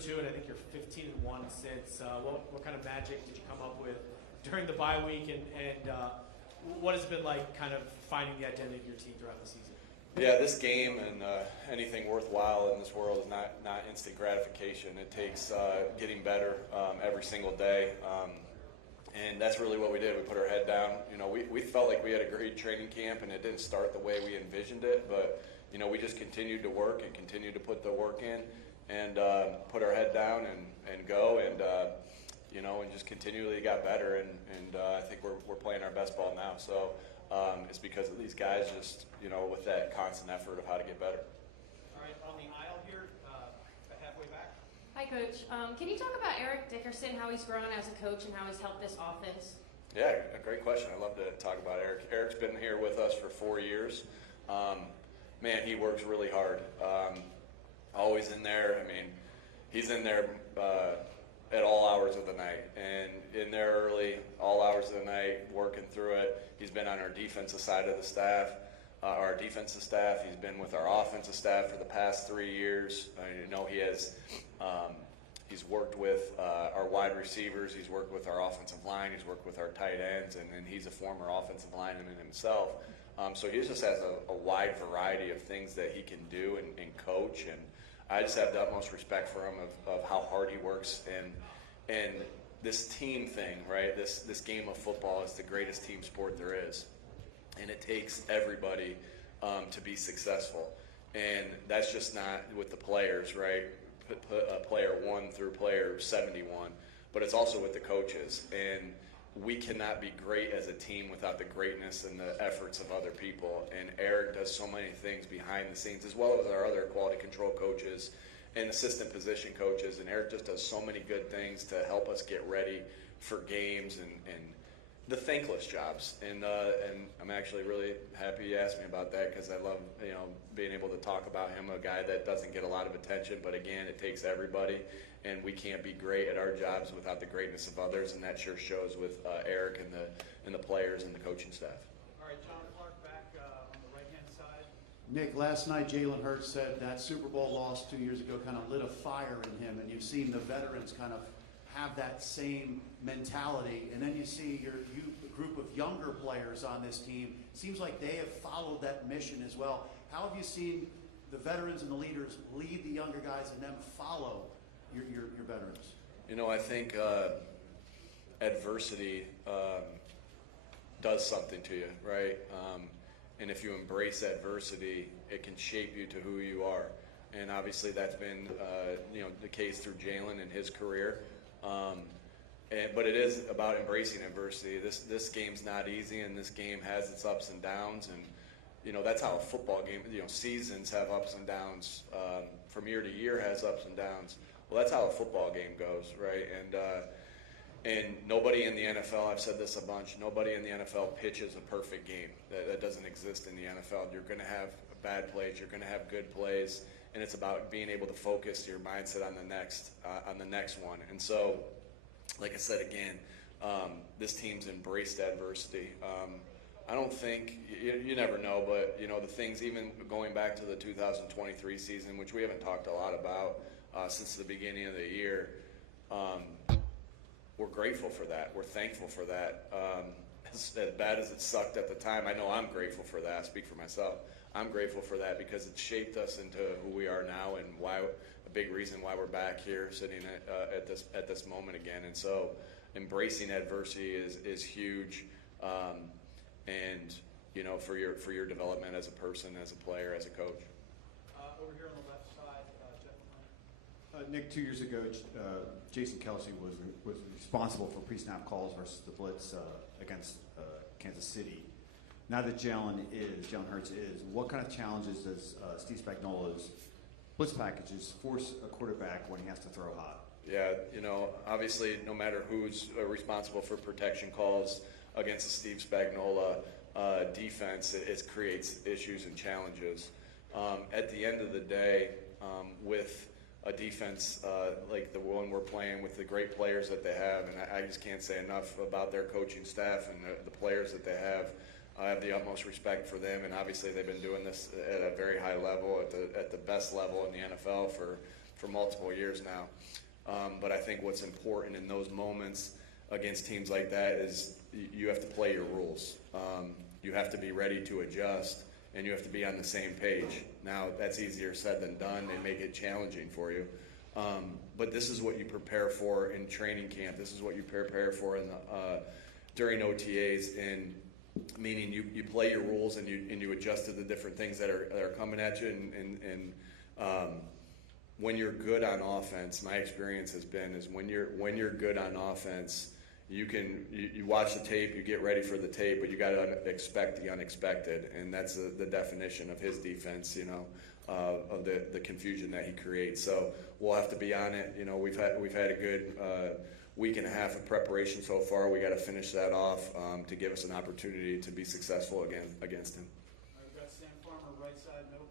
2, and I think you're 15-1 since. What kind of magic did you come up with during the bye week, and what has it been like kind of finding the identity of your team throughout the season? Yeah, this game and anything worthwhile in this world is not instant gratification. It takes getting better every single day, and that's really what we did. We put our head down. You know, we felt like we had a great training camp, and it didn't start the way we envisioned it, but you know, we just continued to work and continued to put the work in, and put our head down and go, and you know, and just continually got better, and I think we're playing our best ball now. So it's because of these guys just, you know, with that constant effort of how to get better. All right, on the aisle here, halfway back. Hi, Coach. Can you talk about Eric Dickerson, how he's grown as a coach and how he's helped this offense? Yeah, a great question. I'd love to talk about Eric. Eric's been here with us for 4 years. Man, he works really hard. Always in there. I mean, he's in there at all hours of the night, and in there early, all hours of the night, working through it. He's been on our defensive side of the staff, our defensive staff. He's been with our offensive staff for the past 3 years. You know, he has. He's worked with our wide receivers. He's worked with our offensive line. He's worked with our tight ends, and he's a former offensive lineman himself. So he just has a wide variety of things that he can do and coach, and I just have the utmost respect for him of how hard he works, and this team thing, right? This game of football is the greatest team sport there is, and it takes everybody to be successful, and that's just not with the players, right? Player 1 through player 71, but it's also with the coaches, and we cannot be great as a team without the greatness and the efforts of other people. And Eric does so many things behind the scenes, as well as our other quality control coaches and assistant position coaches. And Eric just does so many good things to help us get ready for games and the thankless jobs. And I'm actually really happy you asked me about that, because I love, you know, being able to talk about him, a guy that doesn't get a lot of attention, but again, it takes everybody. And we can't be great at our jobs without the greatness of others, and that sure shows with Eric and the players and the coaching staff. All right, John Clark back on the right-hand side. Nick, last night Jalen Hurts said that Super Bowl loss 2 years ago kind of lit a fire in him, and you've seen the veterans kind of have that same mentality, and then you see a group of younger players on this team. Seems like they have followed that mission as well. How have you seen the veterans and the leaders lead the younger guys and then follow your veterans? You know, I think adversity does something to you, right? And if you embrace adversity, it can shape you to who you are. And obviously that's been you know, the case through Jalen and his career. But it is about embracing adversity. This game's not easy, and this game has its ups and downs, and you know, that's how a football game, you know, seasons have ups and downs, from year to year has ups and downs. Well, that's how a football game goes, right? And nobody in the NFL, I've said this a bunch, nobody in the NFL pitches a perfect game. That doesn't exist in the NFL. You're going to have bad plays, you're going to have good plays, and it's about being able to focus your mindset on the next one. And so, like I said again, this team's embraced adversity. I don't think, you never know, but you know, the things, even going back to the 2023 season, which we haven't talked a lot about since the beginning of the year, we're grateful for that. We're thankful for that. As bad as it sucked at the time, I know I'm grateful for that. I speak for myself. I'm grateful for that because it shaped us into who we are now, and why, a big reason why we're back here sitting at this moment again. And so embracing adversity is huge. And you know, for your development as a person, as a player, as a coach. Over here on the left side, Jeff. Nick, 2 years ago, Jason Kelsey was responsible for pre-snap calls versus the blitz against Kansas City. Now that Jalen Hurts is, what kind of challenges does Steve Spagnuolo's blitz packages force a quarterback when he has to throw hot? Yeah, you know, obviously, no matter who's responsible for protection calls against the Steve Spagnuolo defense, it creates issues and challenges. At the end of the day, with a defense like the one we're playing, with the great players that they have, and I just can't say enough about their coaching staff and the players that they have. I have the utmost respect for them, and obviously they've been doing this at a very high level, at the best level in the NFL for for multiple years now. But I think what's important in those moments against teams like that is you have to play your rules. You have to be ready to adjust, and you have to be on the same page. Now, that's easier said than done. They make it challenging for you. But this is what you prepare for in training camp. This is what you prepare for in the, during OTAs, and meaning you play your rules and you adjust to the different things that are coming at you. And when you're good on offense, my experience has been is when you're good on offense, you watch the tape, you get ready for the tape, but you got to expect the unexpected, and that's the definition of his defense. Of the confusion that he creates. So we'll have to be on it. We've had a good week and a half of preparation so far. We got to finish that off to give us an opportunity to be successful against him. I've got Sam Farmer, right side, middle.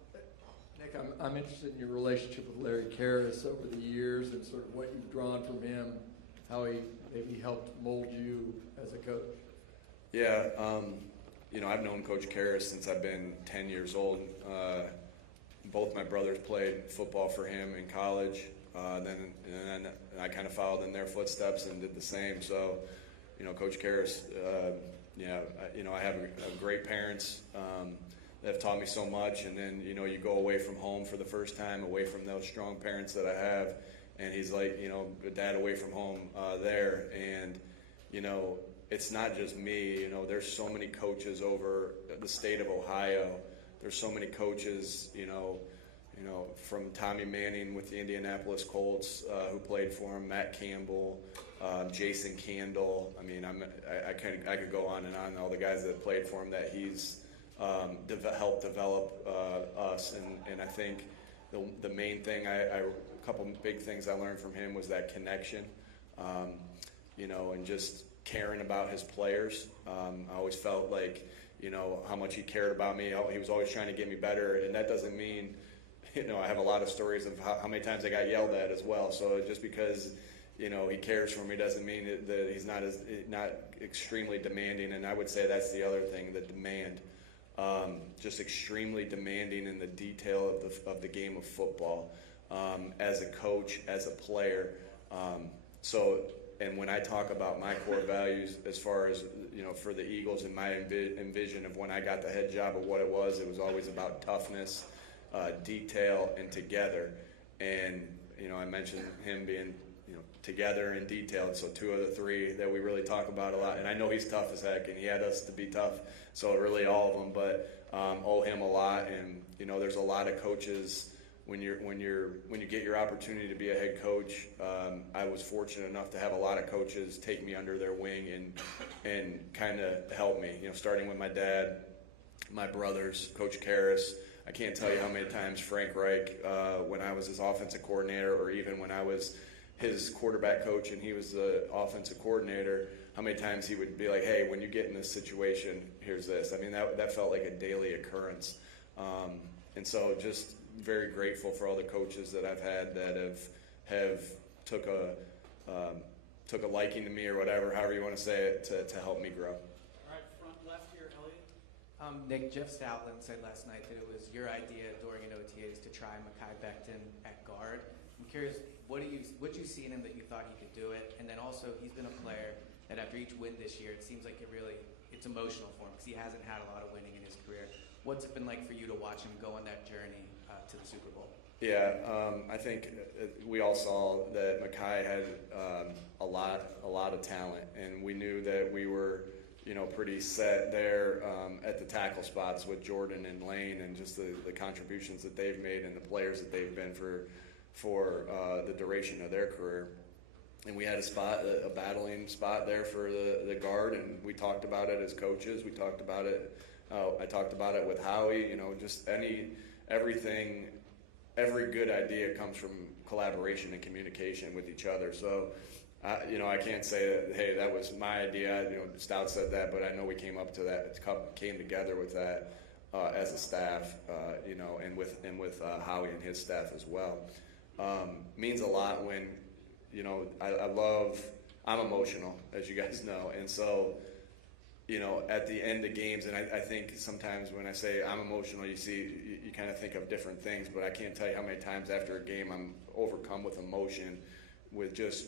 Nick, I'm interested in your relationship with Larry Karras over the years and sort of what you've drawn from him, how he maybe helped mold you as a coach. Yeah, I've known Coach Karras since I've been 10 years old. Both my brothers played football for him in college. Then I kind of followed in their footsteps and did the same. So, Coach Karras, I have great parents that have taught me so much. And then, you go away from home for the first time, away from those strong parents that I have. And he's like, a dad away from home there. And, it's not just me. There's so many coaches over the state of Ohio. There's so many coaches, from Tommy Manning with the Indianapolis Colts, who played for him, Matt Campbell, Jason Candle. I mean, I could go on and on. All the guys that played for him that he's helped develop us, and I think the main thing, a couple big things I learned from him was that connection, and just caring about his players. I always felt like, how much he cared about me. He was always trying to get me better, and that doesn't mean, I have a lot of stories of how many times I got yelled at as well. So just because, he cares for me doesn't mean that he's not extremely demanding. And I would say that's the other thing, the demand. Just extremely demanding in the detail of the game of football, as a coach, as a player. And when I talk about my core values as far as, for the Eagles and my envision of when I got the head job of what it was always about toughness, detail, and together. And, I mentioned him being, together and detailed. So two of the three that we really talk about a lot. And I know he's tough as heck, and he had us to be tough. So really all of them, but owe him a lot. And, there's a lot of coaches. When you get your opportunity to be a head coach, I was fortunate enough to have a lot of coaches take me under their wing and kind of help me. Starting with my dad, my brothers, Coach Karras. I can't tell you how many times Frank Reich, when I was his offensive coordinator, or even when I was his quarterback coach and he was the offensive coordinator, how many times he would be like, "Hey, when you get in this situation, here's this." I mean, that felt like a daily occurrence, and so just very grateful for all the coaches that I've had that have took a liking to me, or however you want to say it, to help me grow. All right, front left here, Elliot. Nick, Jeff Stoutland said last night that it was your idea during an OTAs to try Mekhi Becton at guard. I'm curious, what you see in him that you thought he could do it? And then also, he's been a player that after each win this year, it seems like it's emotional for him because he hasn't had a lot of winning in his career. What's it been like for you to watch him go on that journey to the Super Bowl? Yeah, I think we all saw that Mekhi had a lot of talent, and we knew that we were, pretty set there at the tackle spots with Jordan and Lane, and just the contributions that they've made and the players that they've been for the duration of their career. And we had a battling spot there for the guard, and we talked about it as coaches. We talked about it. I talked about it with Howie. Just everything. Every good idea comes from collaboration and communication with each other. So, I can't say that, hey, that was my idea. Stout said that, but I know we came together with that as a staff. And with Howie and his staff as well. Means a lot when, I'm emotional, as you guys know, and so at the end of games, and I think sometimes when I say I'm emotional, you kind of think of different things, but I can't tell you how many times after a game I'm overcome with emotion, with just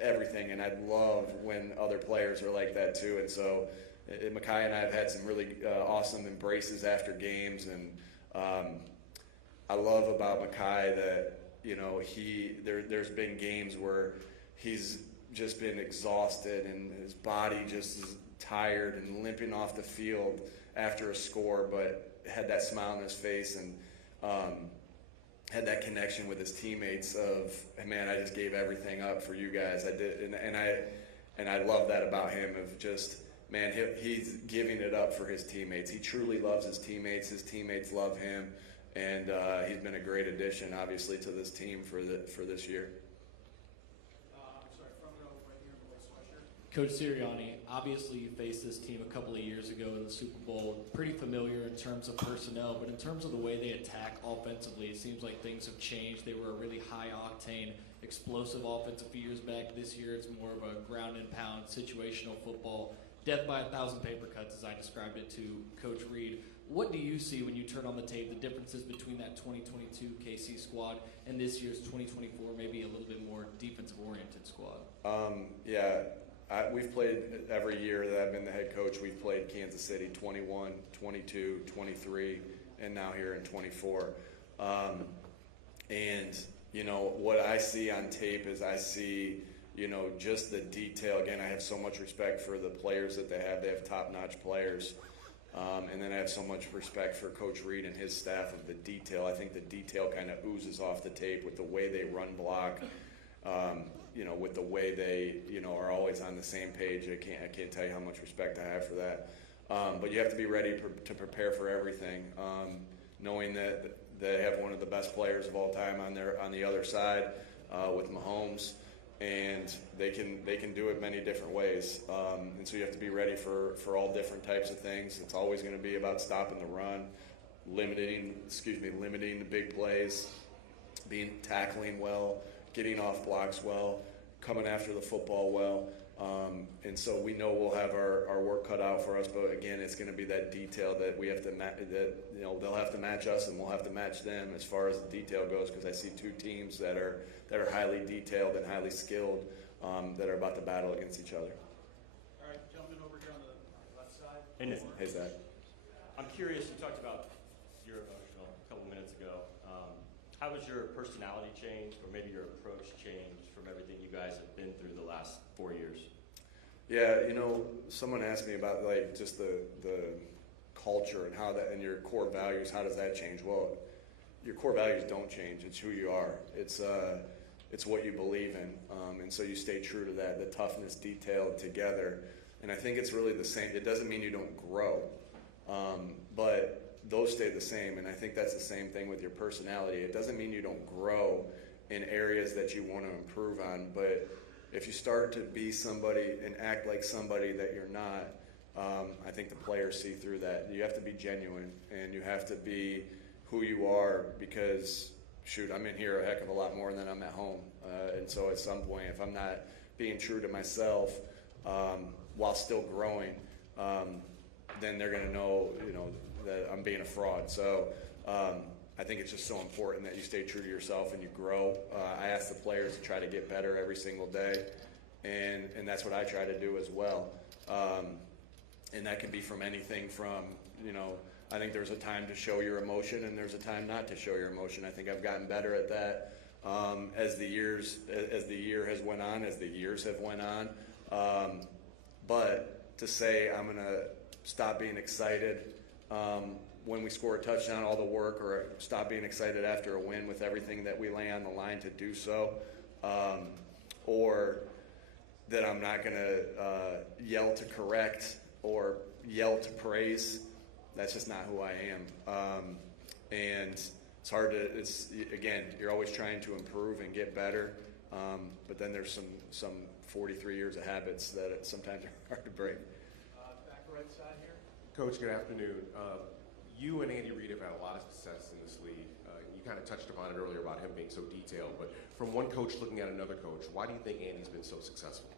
everything, and I love when other players are like that too. And so Mekhi and I have had some really awesome embraces after games, and I love about Mekhi that there's been games where he's just been exhausted and his body just is tired and limping off the field after a score, but had that smile on his face and had that connection with his teammates of, man, I just gave everything up for you guys. I did, and I love that about him, of just, man, he's giving it up for his teammates. He truly loves his teammates. His teammates love him, and he's been a great addition, obviously, to this team for this year. I'm sorry, front row right here in the white sweatshirt. Coach Sirianni, obviously you faced this team a couple of years ago in the Super Bowl. Pretty familiar in terms of personnel, but in terms of the way they attack offensively, it seems like things have changed. They were a really high-octane, explosive offense a few years back. This year it's more of a ground-and-pound, situational football. Death by 1,000 paper cuts, as I described it to Coach Reid. What do you see when you turn on the tape, the differences between that 2022 KC squad and this year's 2024, maybe a little bit more defensive-oriented squad? We've played every year that I've been the head coach. We've played Kansas City 21, 22, 23, and now here in 24. What I see on tape is I see, just the detail. Again, I have so much respect for the players that they have. They have top-notch players. And then I have so much respect for Coach Reid and his staff of the detail. I think the detail kind of oozes off the tape with the way they run block, with the way they, are always on the same page. I can't tell you how much respect I have for that. But you have to be ready to prepare for everything, knowing that they have one of the best players of all time on the other side with Mahomes. And they can do it many different ways, and so you have to be ready for all different types of things. It's always going to be about stopping the run, limiting the big plays, tackling well, getting off blocks well, coming after the football well, and so we know we'll have our work cut out for us. But again, it's going to be that detail that we have to they'll have to match us, and we'll have to match them as far as the detail goes. Because I see two teams that are highly detailed and highly skilled that are about to battle against each other. All right, gentlemen over here on the left side. Hey, Zach. I'm curious, you talked about your emotional a couple minutes ago. How has your personality changed, or maybe your approach changed from everything you guys have been through the last 4 years? Yeah, someone asked me about just the culture and how that, and your core values, how does that change? Well, your core values don't change. It's who you are. It's what you believe in, and so you stay true to that. The toughness, detailed together, and I think it's really the same. It doesn't mean you don't grow, but those stay the same, and I think that's the same thing with your personality. It doesn't mean you don't grow in areas that you want to improve on, but if you start to be somebody and act like somebody that you're not, I think the players see through that. You have to be genuine, and you have to be who you are, because, shoot, I'm in here a heck of a lot more than I'm at home. And so at some point, if I'm not being true to myself while still growing, then they're going to know, that I'm being a fraud. So I think it's just so important that you stay true to yourself and you grow. I ask the players to try to get better every single day, and that's what I try to do as well. And that can be from anything from, I think there's a time to show your emotion and there's a time not to show your emotion. I think I've gotten better at that as the year has went on, as the years have went on. But to say I'm going to stop being excited when we score a touchdown, all the work, or stop being excited after a win with everything that we lay on the line to do so, or that I'm not going to yell to correct or yell to praise. That's just not who I am. And it's hard to, again, you're always trying to improve and get better, but then there's some 43 years of habits that sometimes are hard to break. Back right side here. Coach, good afternoon. You and Andy Reid have had a lot of success in this league. You kind of touched upon it earlier about him being so detailed, but from one coach looking at another coach, why do you think Andy's been so successful?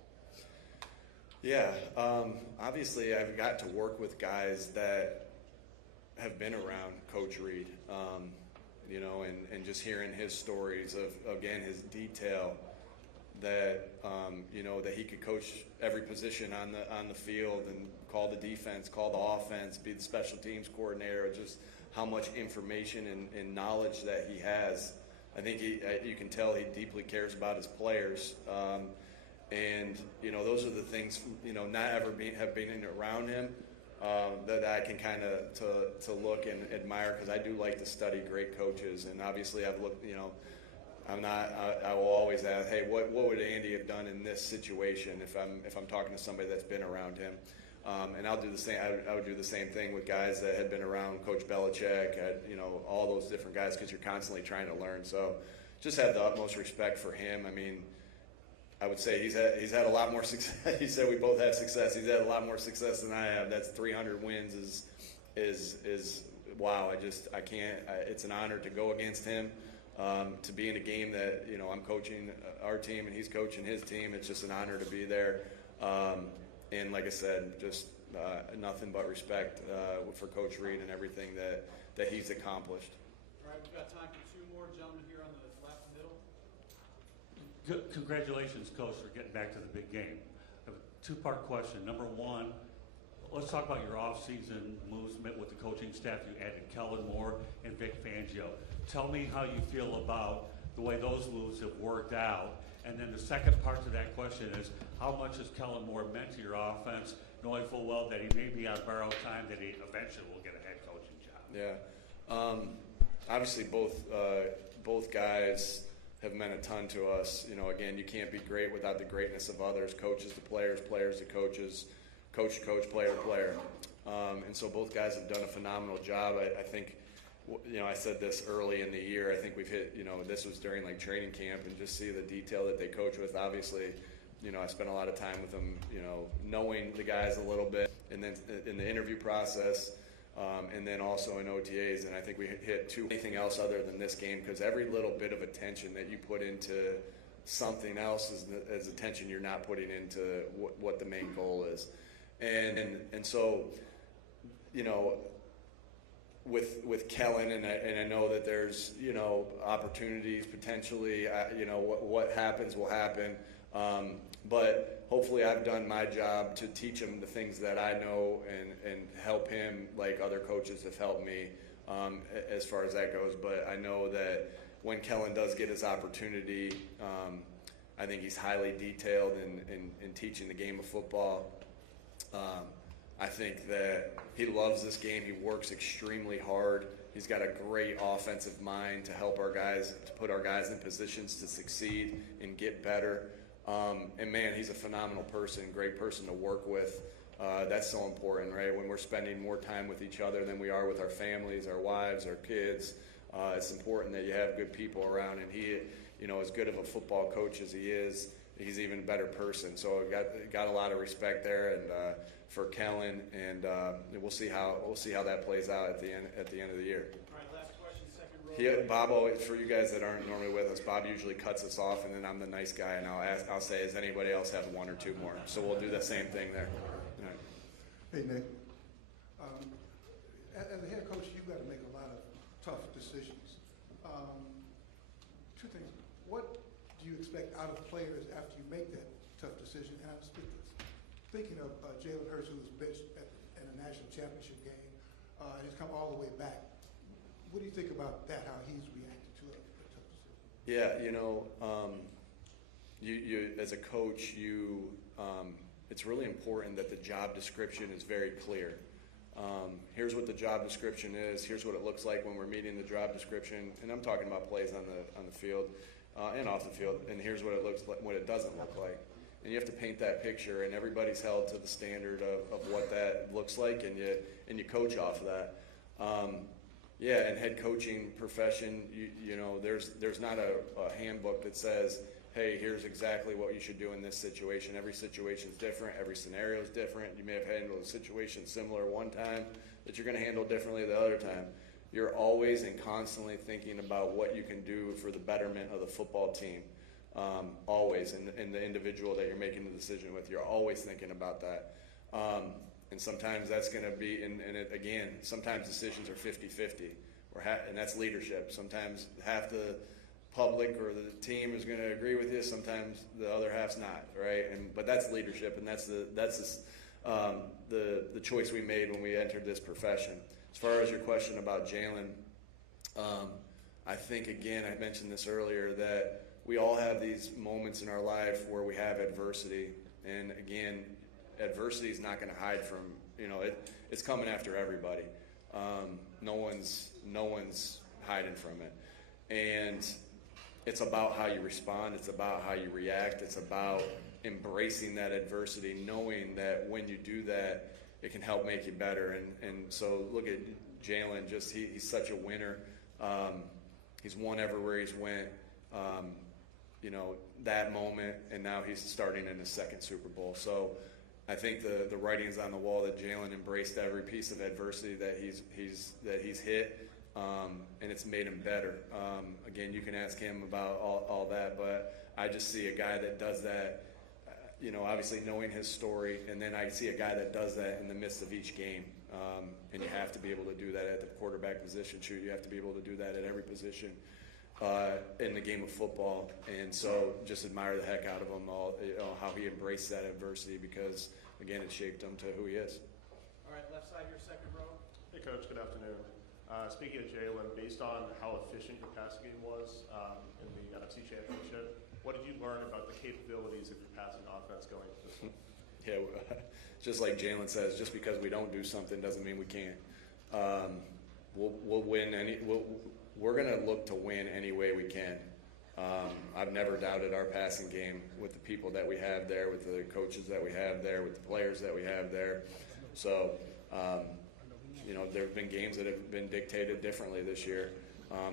Yeah, obviously I've got to work with guys that have been around Coach Reid, you know, and just hearing his stories of, again, his detail that, you know, that he could coach every position on the field and call the defense, call the offense, be the special teams coordinator, just how much information and knowledge that he has. I think you can tell he deeply cares about his players. And, you know, those are the things, you know, not ever have been around him that I can kind of to look and admire, because I do like to study great coaches. And obviously I've looked, you know, I will always ask, hey, what would Andy have done in this situation if I'm talking to somebody that's been around him? And I'll do the same. I would do the same thing with guys that had been around Coach Belichick, you know, all those different guys, because you're constantly trying to learn. So just have the utmost respect for him. I mean, I would say he's had a lot more success. He said we both have success. He's had a lot more success than I have. That's 300 wins is wow. I can't. It's an honor to go against him. To be in a game that, you know, I'm coaching our team and he's coaching his team. It's just an honor to be there. And like I said, just nothing but respect for Coach Reid and everything that he's accomplished. All right, we've got time for two more. Gentlemen here on the left middle. Congratulations, Coach, for getting back to the big game. I have a two-part question. Number one, let's talk about your off-season moves with the coaching staff. You added Kellen Moore and Vic Fangio. Tell me how you feel about the way those moves have worked out. And then the second part to that question is, how much has Kellen Moore meant to your offense, knowing full well that he may be on borrowed time, that he eventually will get a head coaching job? Yeah. Obviously, both guys have meant a ton to us. You know, again, you can't be great without the greatness of others. Coaches to players, players to coaches, coach to coach, player to player. And so both guys have done a phenomenal job. I think, you know, I said this early in the year. I think we've hit, you know, this was during like training camp, and just see the detail that they coach with. Obviously, you know, I spent a lot of time with them, you know, knowing the guys a little bit, and then in the interview process, and then also in OTAs. And I think we hit anything else other than this game, because every little bit of attention that you put into something else is attention you're not putting into what the main goal is. And so, you know, with Kellen, and I know that there's, you know, opportunities potentially, you know, what happens will happen, but hopefully I've done my job to teach him the things that I know and help him like other coaches have helped me as far as that goes. But I know that when Kellen does get his opportunity, I think he's highly detailed in teaching the game of football. I think that he loves this game. He works extremely hard. He's got a great offensive mind to help our guys, to put our guys in positions to succeed and get better. And man, he's a phenomenal person, great person to work with. That's so important, right? When we're spending more time with each other than we are with our families, our wives, our kids, it's important that you have good people around. And he, you know, as good of a football coach as he is, he's even a better person. So got a lot of respect there, and for Kellen, and we'll see how that plays out at the end of the year. All right, last question, second row. Bob always, for you guys that aren't normally with us, Bob usually cuts us off, and then I'm the nice guy, and I'll say, does anybody else have one or two more? So we'll do the same thing there. All right. Hey, Nick. As a head coach, you've got to make a lot of tough decisions. Two things. What do you expect out of players after you make that tough decision? And I'm thinking of Jalen Hurts, who was benched in a national championship game, and he's come all the way back. What do you think about that, how he's reacted to a tough decision? Yeah, you know, you as a coach, it's really important that the job description is very clear. Here's what the job description is. Here's what it looks like when we're meeting the job description, and I'm talking about plays on the field and off the field. And here's what it looks like, what it doesn't look like. And you have to paint that picture, and everybody's held to the standard of what that looks like, and you coach off of that. Yeah, and head coaching profession, you know, there's not a handbook that says, hey, here's exactly what you should do in this situation. Every situation's different. Every scenario's different. You may have handled a situation similar one time that you're going to handle differently the other time. You're always and constantly thinking about what you can do for the betterment of the football team. always, and the individual that you're making the decision with, you're always thinking about that. And sometimes that's going to be, again, sometimes decisions are 50-50, and that's leadership. Sometimes half the public or the team is going to agree with you. Sometimes the other half's not, right? But that's leadership, and that's the choice we made when we entered this profession. As far as your question about Jalen, I think, again, I mentioned this earlier, that we all have these moments in our life where we have adversity, and again, adversity is not going to hide from, it's coming after everybody. No one's hiding from it. And it's about how you respond. It's about how you react. It's about embracing that adversity, knowing that when you do that, it can help make you better. And so look at Jalen, he's such a winner. He's won everywhere he's went. That moment, and now he's starting in his second Super Bowl. So I think the writing is on the wall that Jalen embraced every piece of adversity that he's hit, and it's made him better. Again, you can ask him about all that, but I just see a guy that does that, obviously knowing his story, and then I see a guy that does that in the midst of each game. And you have to be able to do that at the quarterback position. You have to be able to do that at every position in the game of football. And so just admire the heck out of him, how he embraced that adversity, because, again, it shaped him to who he is. All right, left side here, second row. Hey, Coach. Good afternoon. Speaking of Jalen, based on how efficient your passing game was in the NFC Championship, what did you learn about the capabilities of your passing offense going into this one? Yeah, just like Jalen says, just because we don't do something doesn't mean we can't. We'll win we're going to look to win any way we can. I've never doubted our passing game with the people that we have there, with the coaches that we have there, with the players that we have there. So, there have been games that have been dictated differently this year.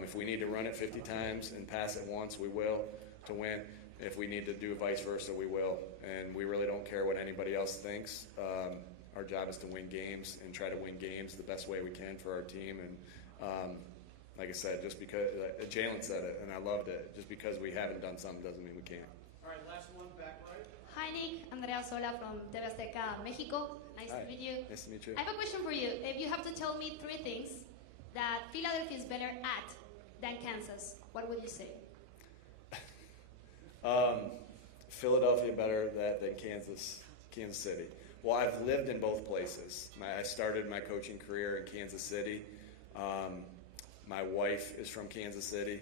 If we need to run it 50 times and pass it once, we will to win. If we need to do vice versa, we will. And we really don't care what anybody else thinks. Our job is to win games and try to win games the best way we can for our team. And like I said, just because Jalen said it, and I loved it, just because we haven't done something doesn't mean we can't. All right, last one, back right. Hi, Nick. Andrea Sola from TV Azteca, Mexico. Nice Hi. to meet you. Nice to meet you. I have a question for you. If you have to tell me 3 things that Philadelphia is better at than Kansas, what would you say? Philadelphia better than Kansas City. Well, I've lived in both places. I started my coaching career in Kansas City. My wife is from Kansas City,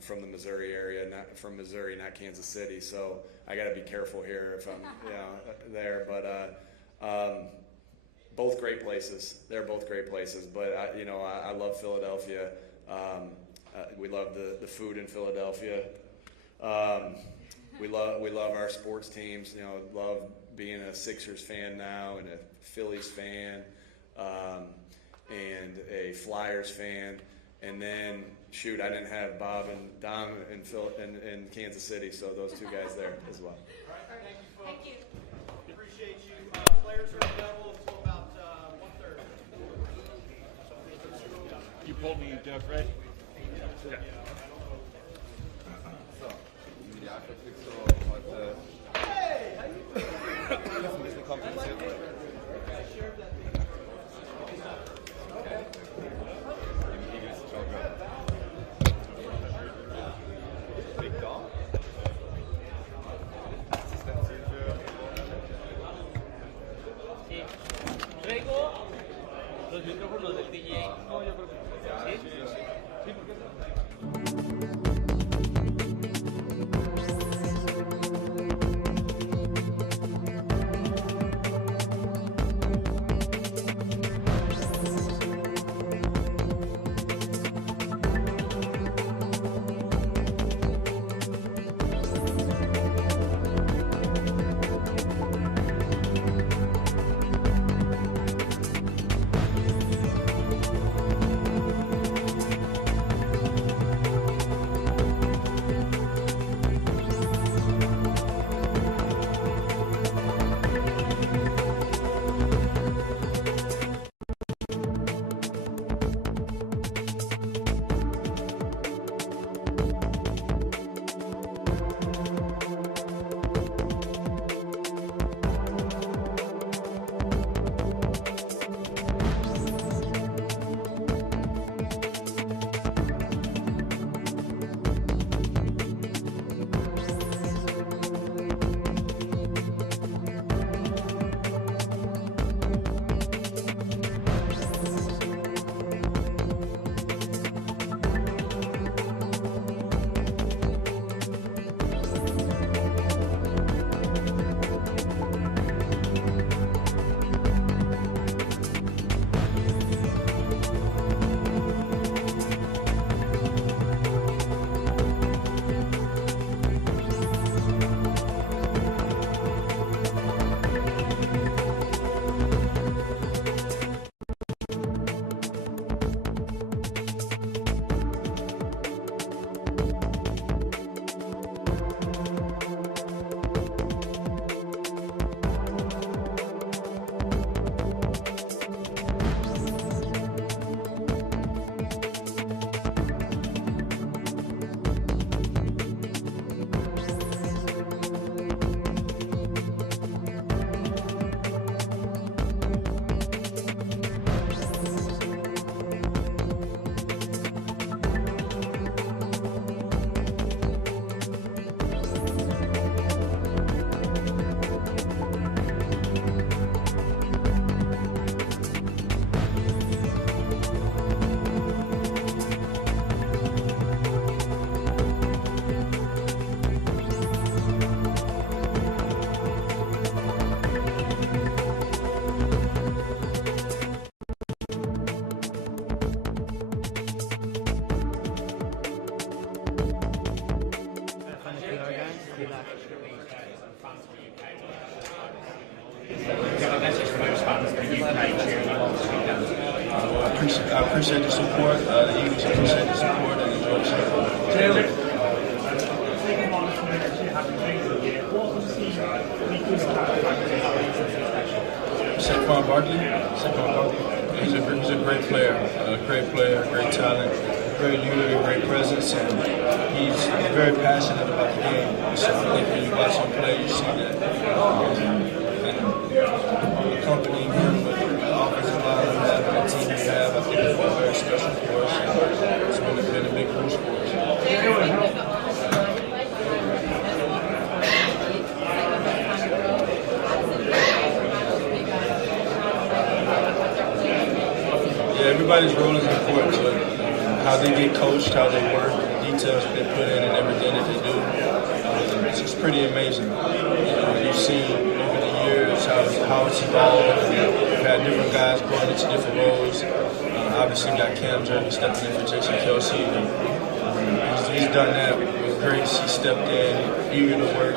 from the Missouri area, not from Missouri, not Kansas City. So I got to be careful here if I'm there. But both great places. They're both great places. But I love Philadelphia. We love the food in Philadelphia. We love our sports teams. Love being a Sixers fan now and a Phillies fan and a Flyers fan. And then, I didn't have Bob and Dom in Kansas City, so those 2 guys there as well. All right, thank you, folks. Thank you. Appreciate you. Players are available until about 1:30. You pulled me, Jeff, right? Yeah. Hey, how you doing? Traigo los micrófonos del DJ. No, yo creo que sí. Sí, porque I appreciate the support. The Eagles appreciate the support and enjoy the show. Jalen. Saquon Barkley. He's a great player, great talent, great leader, great presence, and he's very passionate about the game. So I think when you watch him play, you see that. And accompanying him with the offensive line we have and the team we have, I think it's been very special for us. It's been a big boost for us. Everybody's role is important to it. How they get coached, how they work, the details that they put in, and everything that they do. It's just pretty amazing. You've seen over the years how it's evolved. We've had different guys going into different roles. Obviously, we got Cam Jordan stepping in for Jason Kelsey. He's done that with grace. He stepped in, eager to work,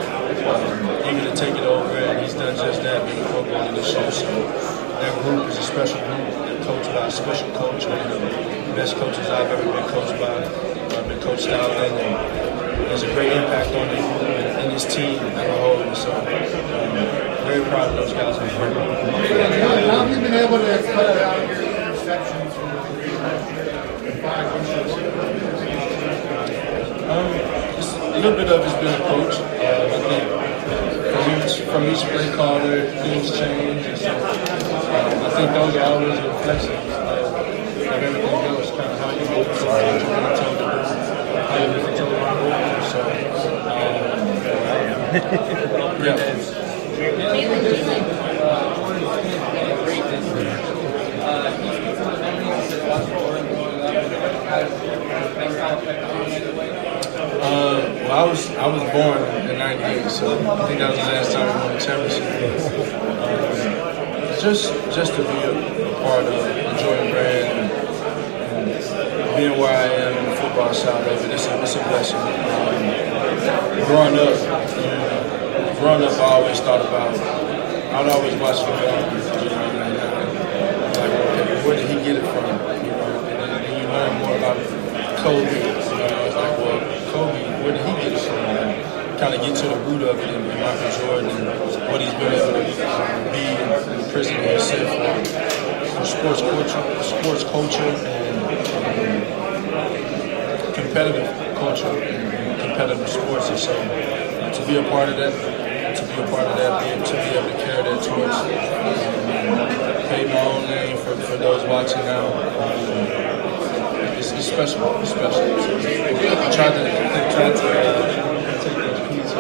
eager to take it over, and he's done just that, being a football in the show. So that group is a special group. Coached by a special coach, one of the best coaches I've ever been coached by. I've been coached out, and there's a great impact on the group and his team as a whole. So very proud of those guys. How have you been able to cut out your interceptions from a little bit of it's been a coach. I think from each play caller, things change. And so, I think those are always a reflection of everything else, kind of how you move, how you control the business, how you control the run. So, well, I was born in '98, so I think that was the last time we won the championship. Just to be a part of the Jordan brand and being where I am in the football side of it, it's a blessing. Growing up, I always thought about, I'd always watch football, like, where did he get it from? And then you learn more about Kobe. It's like, well, Kobe, where did he get it from? Kind of get to the root of it, and Michael Jordan and what he's been able to be in prison himself for sports culture and competitive culture and competitive sports. And so to be a part of that, to be able to carry that torch, pave my own name for those watching now. It's special. It's special. I tried to take those keys.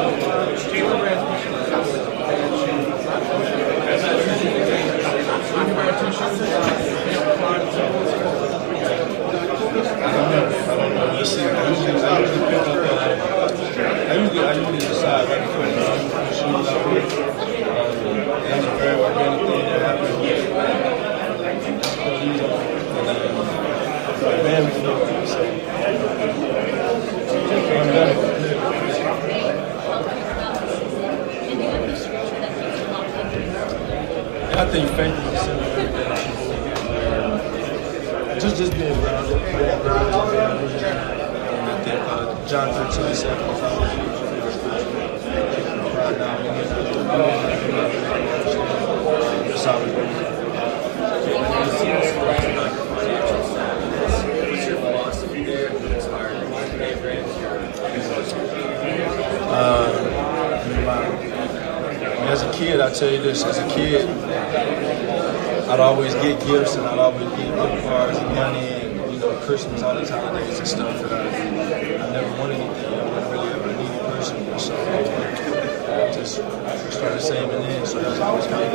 I usually decide right before the shoes out here. That's a very organic thing that happened. Put these on. And man, we feel it. So, I'm done. I think faith is the everything. Just being grounded. And I think John 13 said, as a kid, I tell you this, as a kid, I'd always get gifts and I'd always get gift cards and money and, Christmas, all these holidays and stuff that I never wanted anything. I wasn't really ever a needy person. So I just started saving in, so that's always kind of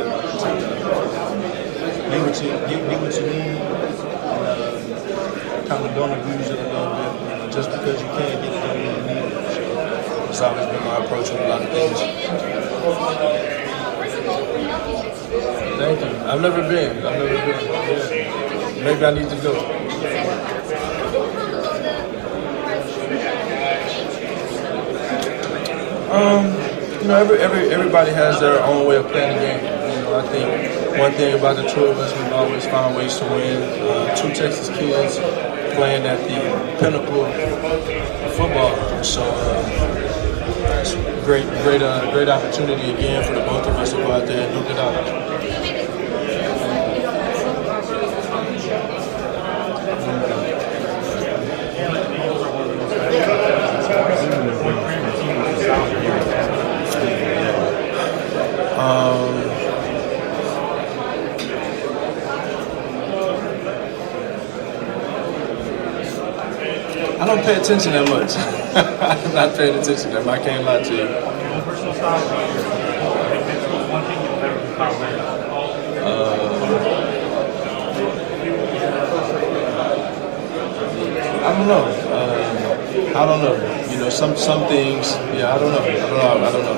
get what you need, and kind of don't abuse it a little bit. Just because you can't get it, don't mean you need it. So it's always been my approach with a lot of things. Thank you. I've never been. Yeah. Maybe I need to go. You know, everybody has their own way of playing the game. You know, I think one thing about the two of us, we've always found ways to win. Two Texas kids playing at the pinnacle of football. So it's a great opportunity again for the both of us to go out there and duke it out. I don't pay attention that much. I'm not paying attention to them. I can't lie to you. I don't know. I don't know. You know, some things. Yeah, I don't know. I don't know.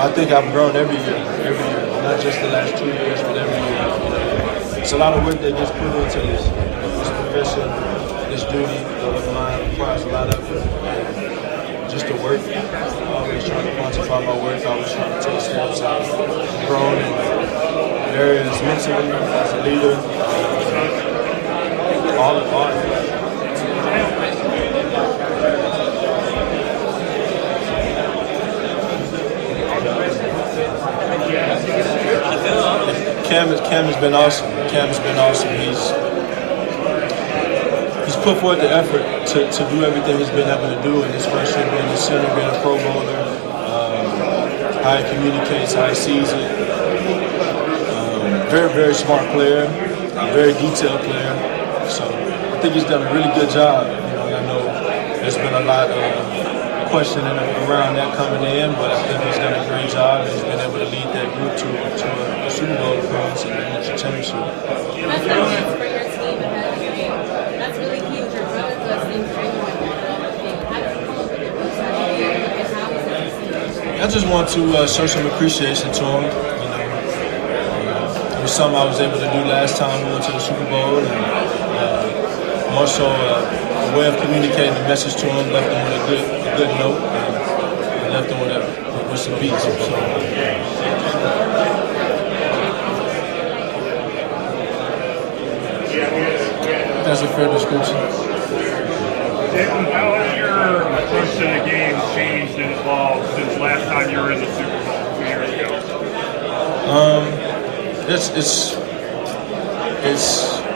I think I've grown every year, not just the last 2 years, but every year. It's a lot of work that gets put into this profession, this duty of mine requires a lot of just the work. Always trying to quantify my work, always trying to take steps. I've grown in areas mentally as a leader, all in all. Cam has been awesome. Cam's been awesome. He's put forth the effort to do everything he's been able to do in his first year being a center, being a Pro Bowler, how he communicates, how he sees it. Very, very smart player, very detailed player. So I think he's done a really good job. You know, and I know there's been a lot of questioning around that coming in, but I think he's done a great job and he's been able to lead that group to a Super Bowl appearance and a championship. That's not just for your team ahead of the game. That's really key with your brother does things genuine ahead of the game. How did you come up with the boost idea and how was it received? I just want to show some appreciation to him. You know, it was something I was able to do last time we went to the Super Bowl, and more so a way of communicating the message to him, left him with a good note, and left him with some beats. So. That's a fair description. Jalen, how has your approach to the game changed and evolved since last time you were in the Super Bowl 2 years ago?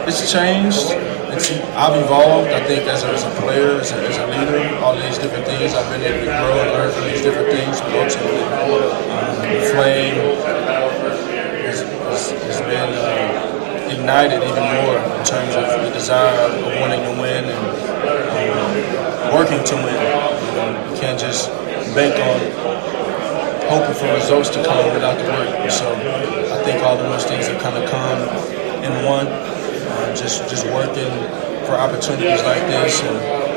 It's changed. I've evolved. I think as a player, as a leader, all these different things. I've been able to grow and learn from these different things. But ultimately, the flame has been ignited even more in terms of the desire of wanting to win and working to win. You can't just bank on hoping for results to come without the work. So I think all of those things have kind of come in one. Just working for opportunities like this and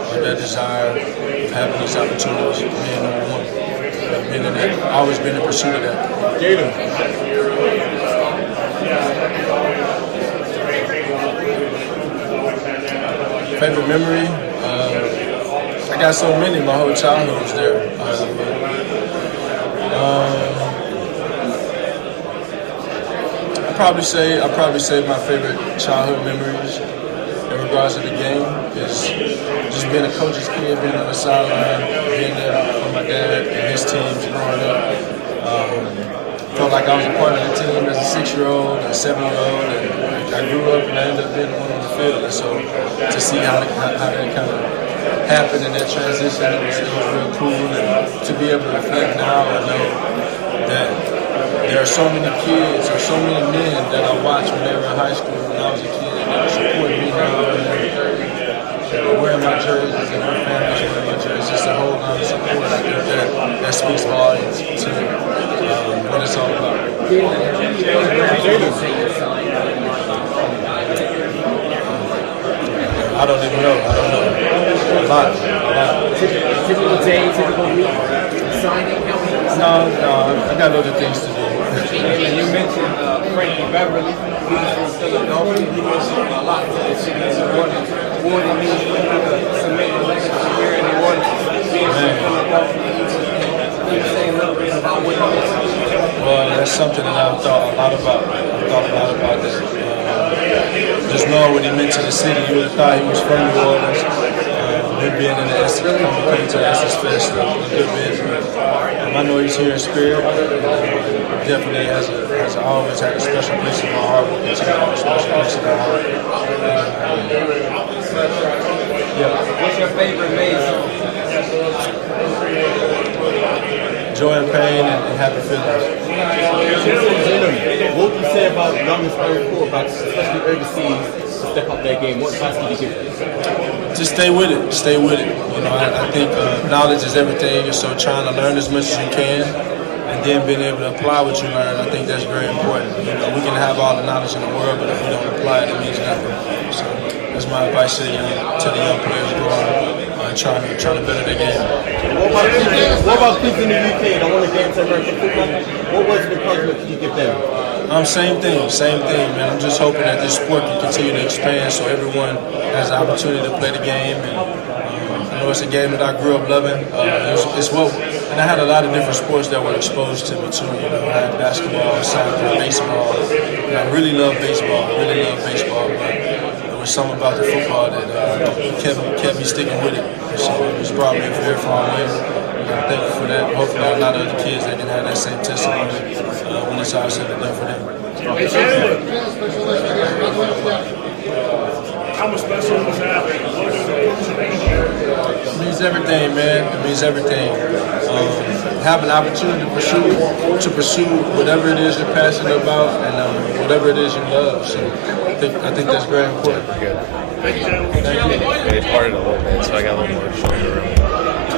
with that desire of having these opportunities, being number one. Always been in pursuit of that. Jalen. Favorite memory? I got so many. My whole childhood was there. I'd probably say my favorite childhood memories in regards to the game is just being a coach's kid, being on the sideline, being there for my dad and his teams growing up. Felt like I was a part of the team as a 6-year-old, a 7-year-old, and I grew up and I ended up being the one on the field. And so to see how that kind of happened in that transition, it was real cool. And to be able to reflect now and know that there are so many kids or so many men that I watched when they were in high school when I was a kid that are supporting me now and wearing my jerseys and my family's wearing my jerseys. Just a whole lot of support. I think that speaks volumes to what it's all about. I don't even know. A lot. Typical day, typical week, signing, No, I got other things to do. And you mentioned Frankie Beverly, he was from Philadelphia, he was a lot to the city. award, I mean, you have a submitted legacy here and they won being from Philadelphia. Can you say a little bit about what you did? Well, that's something that I've thought a lot about. I've thought a lot about that. Just knowing what he meant to the city, you would have thought he was from New Orleans. Him being in the Essex, coming to the Essex Fest a good bit. I know he's here in spirit. Definitely has always had a special place in my heart. Will continue to have a special place in my heart. What's your favorite Maze song? Joy and pain and happy feelings. What would you say about young inspiring quarterbacks, especially overseas, to step up their game? What advice would you give them? Just stay with it. Stay with it. You know, I think knowledge is everything, and so trying to learn as much as you can, and then being able to apply what you learn, I think that's very important. You know, we can have all the knowledge in the world, but if we don't apply it, it means nothing. So that's my advice to the young players growing up, trying to better their game. What about kids in the UK that want to get into American football? What words of encouragement can you give them? Same thing, man. I'm just hoping that this sport can continue to expand so everyone has the opportunity to play the game. And I know it's a game that I grew up loving. And I had a lot of different sports that were exposed to me too. You know, I had basketball, soccer, baseball. And I really love baseball. But there was something about the football that kept me sticking with it. So it was brought me very far away. I'm thankful for that. Hopefully a lot of other kids that can have that same testimony when it's all said and done for them. How much special was that? It means everything, man. It means everything. Have an opportunity to pursue whatever it is you're passionate about and whatever it is you love. So I think that's very important. Thank you. It parted a little bit, so I got a little more shoulder room.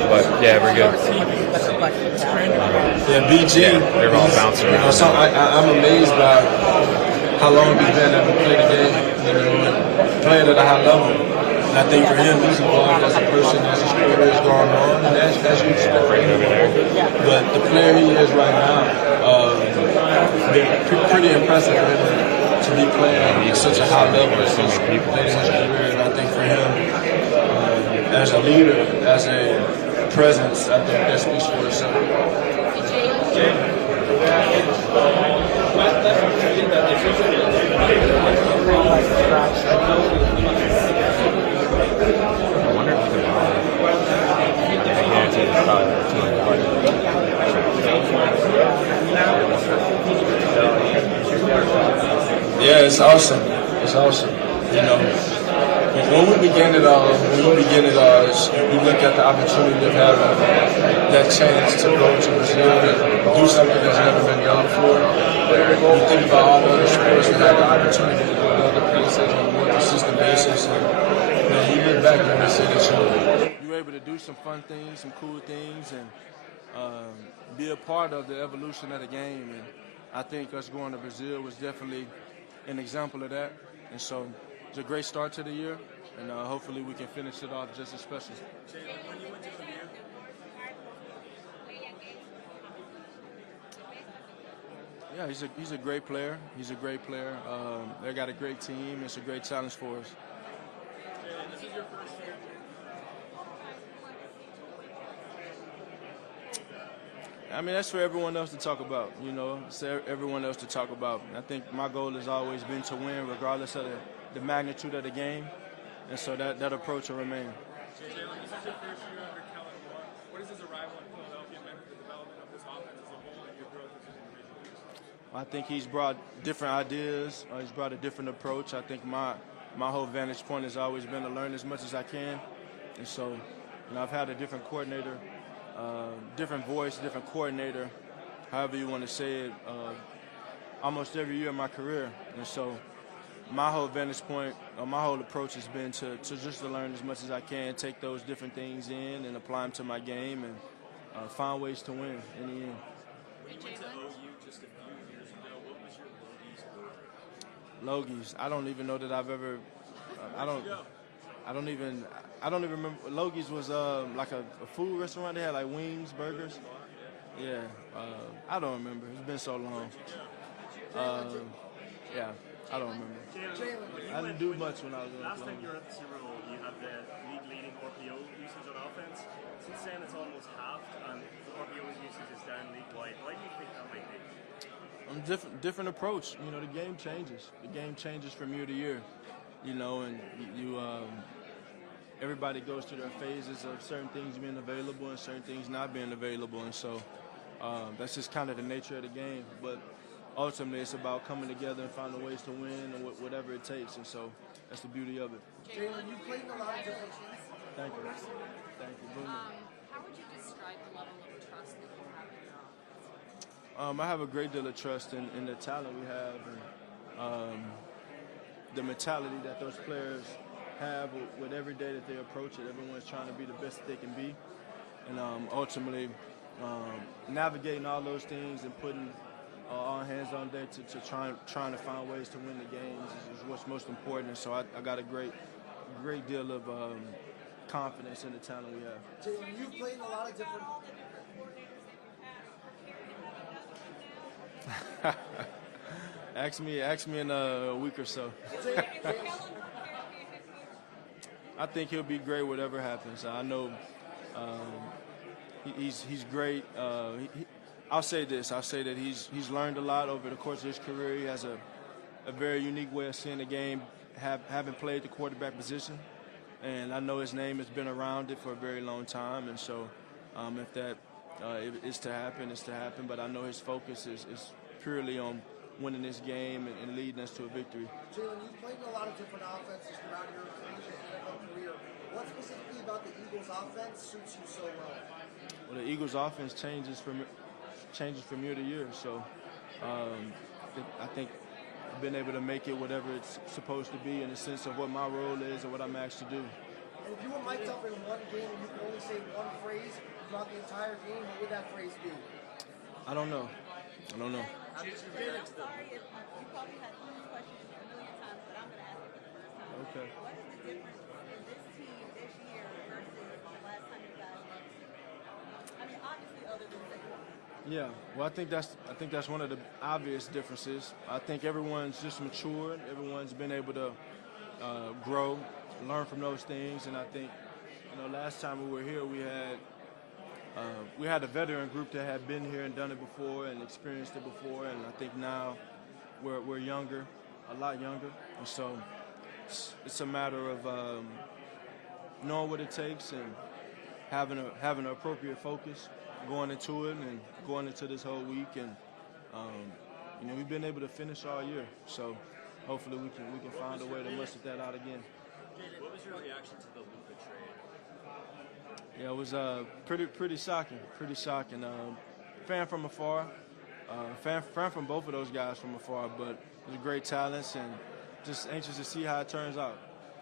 But yeah, we're good. Yeah, BG. Yeah, they're all bouncing around. So I'm amazed by how long he's been able to play the game, you know, and playing at a high level. And I think for him, he's evolved as a person as his career has gone on, and as you expect for him. But the player he is right now, pretty impressive for him to be playing at such a high level as he's played in his career. And I think for him, as a leader, as a presence, I think that speaks for itself. Yeah, it's awesome. It's awesome. You know, when we begin it all, we look at the opportunity of having that chance to go to Brazil and do something that's never been done before. You think about all the other sports that have the opportunity to go to other places on a more consistent basis. And you look back and you say that you were able to do some fun things, some cool things, and be a part of the evolution of the game. And I think us going to Brazil was definitely an example of that. And so it's a great start to the year, and hopefully we can finish it off just as special. Yeah, he's a great player. He's a great player. They got a great team. It's a great challenge for us. This is your first year. I mean, that's for everyone else to talk about, you know. It's everyone else to talk about. I think my goal has always been to win regardless of the magnitude of the game, and so that approach will remain. Jalen, this is your first year under Kellen Moore. What has his arrival in Philadelphia meant for the development of this offense as a whole and your growth as an individual? I think he's brought different ideas. He's brought a different approach. I think my whole vantage point has always been to learn as much as I can, and so I've had a different coordinator. Different voice, different coordinator, however you want to say it, almost every year in my career. And so my whole vantage point, my whole approach has been to just to learn as much as I can, take those different things in and apply them to my game and find ways to win in the end. When you went to OU just a few years ago, what was your Logies? Logies, I don't even know that I've ever, I don't even remember. Logies was like a food restaurant. They had like wings, burgers. Yeah, I don't remember. It's been so long. Yeah, I don't remember. I didn't do much when I was in Last time you were at the Super Bowl, you different approach. You know, the game changes. The game changes from year to year. You know, and everybody goes through their phases of certain things being available and certain things not being available, and so that's just kind of the nature of the game. But ultimately, it's about coming together and finding ways to win and whatever it takes, and so that's the beauty of it. Jalen, you played in a lot of different teams. Thank you. Thank you. How would you describe the level of trust that you have in your offense? I have a great deal of trust in the talent we have and the mentality that those players have with every day that they approach it. Everyone's trying to be the best that they can be. And ultimately, navigating all those things and putting all hands on deck to trying to find ways to win the games is what's most important. And so I got a great deal of confidence in the talent we have. Jalen, you've played in a lot of different... Ask me in a week or so. I think he'll be great whatever happens. I know he's great. I'll say this. I'll say that he's learned a lot over the course of his career. He has a very unique way of seeing the game, having played the quarterback position. And I know his name has been around it for a very long time. And so if that is to happen, it's to happen. But I know his focus is purely on winning this game and leading us to a victory. Jalen, you've played in a lot of different offenses throughout your NFL career. What specifically about the Eagles' offense suits you so well? Well, the Eagles' offense changes from year to year. So I think I've been able to make it whatever it's supposed to be in the sense of what my role is and what I'm asked to do. And if you were mic'd up in one game and you could only say one phrase throughout the entire game, what would that phrase be? I don't know. I'm sorry if you probably had this question a million times, but I'm going to ask it for the first time. Okay. What is the difference in this team this year versus the last time you guys won the Super Bowl? I mean, obviously, other than Saquon. Yeah, well, I think that's one of the obvious differences. I think everyone's just matured. Everyone's been able to grow, learn from those things, and I think, last time we were here, we had a veteran group that had been here and done it before and experienced it before, and I think now we're younger, a lot younger, and so it's a matter of knowing what it takes and having an appropriate focus going into it and going into this whole week, and we've been able to finish all year, so hopefully we can find a way to muster that out again. What was your reaction to the Luka trade? Yeah, it was pretty shocking. Fan from afar, fan from both of those guys from afar, but it was great talents and just anxious to see how it turns out.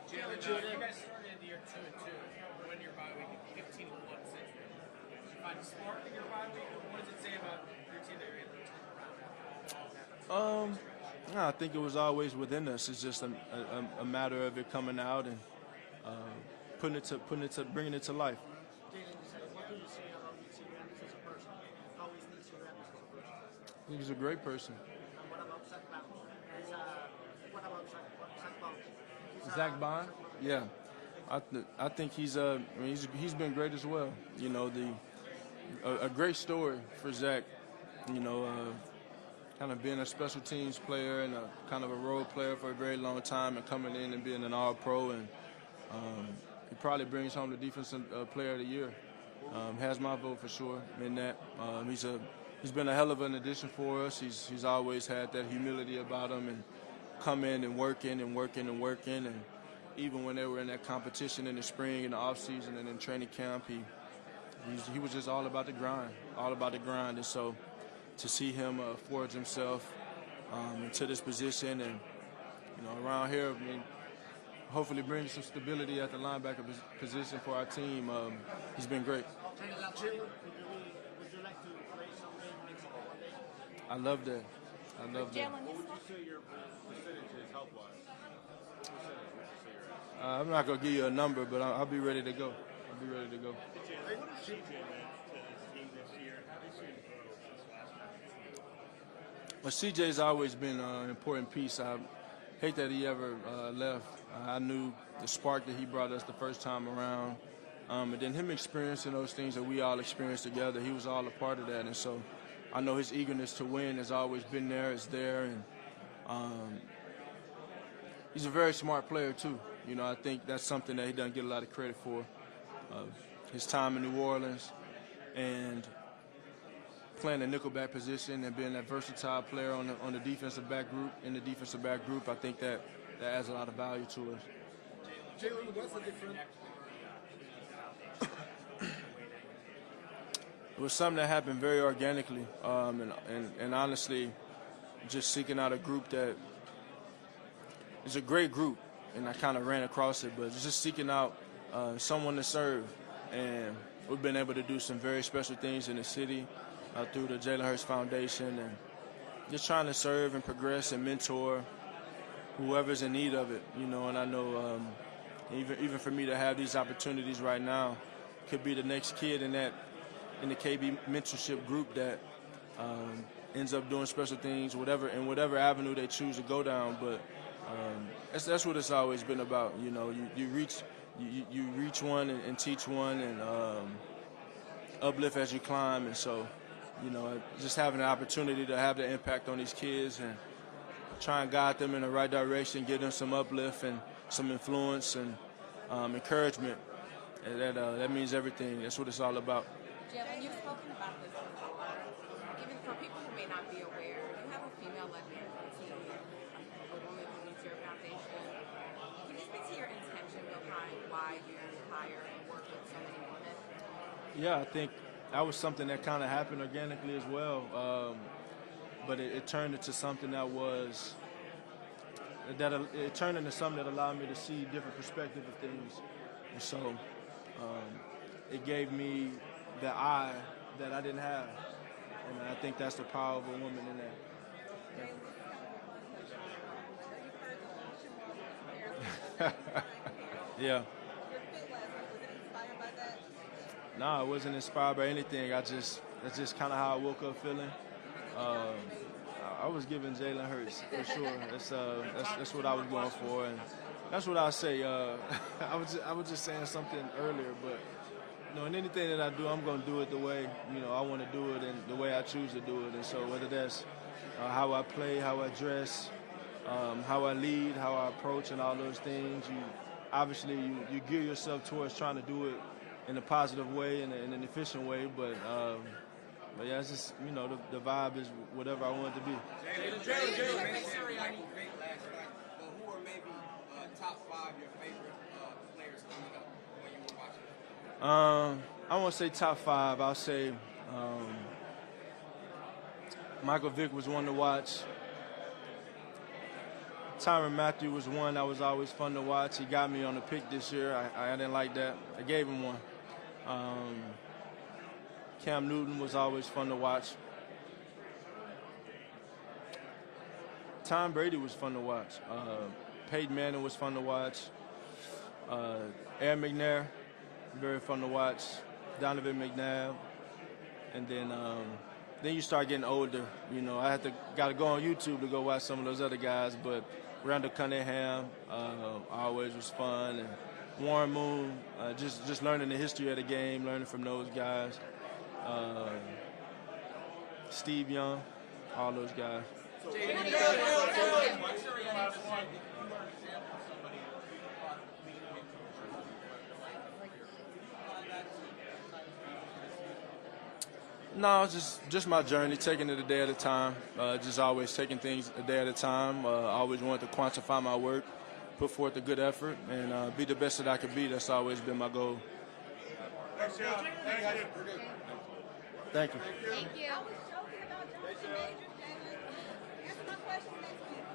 Jalen, you guys started the year 2-2. Win your bye week, 15-1 since then. Did you find a spark in your bye week? What does it say about your team that you're able to turn around? No, I think it was always within us. It's just a matter of it coming out and bringing it to life. What do you say about Reid as a person? How is Reid as a person? I think he's a great person. And what about Zach Bond? What about Zach Bond? Zach Bond? Yeah, I think he's been great as well. A great story for Zach. Kind of being a special teams player and a kind of a role player for a very long time and coming in and being an All-Pro, and he probably brings home the Defensive Player of the Year. Has my vote for sure in that. He's been a hell of an addition for us. He's always had that humility about him and come in and working, and even when they were in that competition in the spring, in the off season, and in training camp, he was just all about the grind, and so to see him forge himself into this position, and around here, hopefully bring some stability at the linebacker position for our team. He's been great. Jalen, would you like to play some game next one day? I love that. Jalen, What would you say your percentage is health-wise? I'm not going to give you a number, but I'll be ready to go. What has CJ meant to this team this year? How did you grow since last year? Well, CJ's always been an important piece. I hate that he ever left. I knew the spark that he brought us the first time around. And then him experiencing those things that we all experienced together, he was all a part of that. And so I know his eagerness to win has always been there, is there, and he's a very smart player too. You know, I think that's something that he doesn't get a lot of credit for. His time in New Orleans and playing the nickelback position and being that versatile player on the defensive back group, I think that adds a lot of value to us. Jalen, what's the difference? It was something that happened very organically, and honestly, just seeking out a group that is a great group, and I kind of ran across it, but just seeking out someone to serve, and we've been able to do some very special things in the city through the Jalen Hurts Foundation, and just trying to serve and progress and mentor whoever's in need of it, you know. And I know even for me to have these opportunities right now could be the next kid in the KB mentorship group that ends up doing special things, whatever avenue they choose to go down. But that's what it's always been about. You know, you reach one and teach one and uplift as you climb. And so, you know, just having the opportunity to have the impact on these kids and try and guide them in the right direction, give them some uplift and some influence and encouragement. That means everything. That's what it's all about. Jalen, you've spoken about this before. Even for people who may not be aware, you have a female-led management team, a woman who leads your foundation. Can you speak to your intention behind why you hire and work with so many women? Yeah, I think that was something that kind of happened organically as well. But it turned into something that it turned into something that allowed me to see different perspective of things. And so it gave me the eye that I didn't have. And I think that's the power of a woman in that. Yeah. No, I wasn't inspired by anything. That's just kind of how I woke up feeling. I was giving Jalen Hurts for sure. That's what I was going for, and that's what I say. I was just saying something earlier, but you know, in anything that I do, I'm going to do it the way I want to do it and the way I choose to do it. And so whether that's how I play, how I dress, how I lead, how I approach, and all those things, you gear yourself towards trying to do it in a positive way and in an efficient way. But yeah, it's just, you know, the vibe is whatever I want it to be. Jalen, Sirianni great last night, but who are maybe top 5 your favorite players coming up when you were watching? I won't say top 5. I'll say Michael Vick was one to watch. Tyrann Mathieu was one that was always fun to watch. He got me on the pick this year. I didn't like that. I gave him one. Cam Newton was always fun to watch. Tom Brady was fun to watch. Peyton Manning was fun to watch. Aaron McNair, very fun to watch. Donovan McNabb. And then you start getting older. You know, got to go on YouTube to go watch some of those other guys. But Randall Cunningham always was fun. And Warren Moon, just learning the history of the game, learning from those guys. Steve Young, all those guys. No, just my journey, taking it a day at a time. Just always taking things a day at a time. Always wanted to quantify my work, put forth a good effort, and be the best that I could be. That's always been my goal. I Thank you. was joking about Johnson Majors, Jalen. Answer my question next week.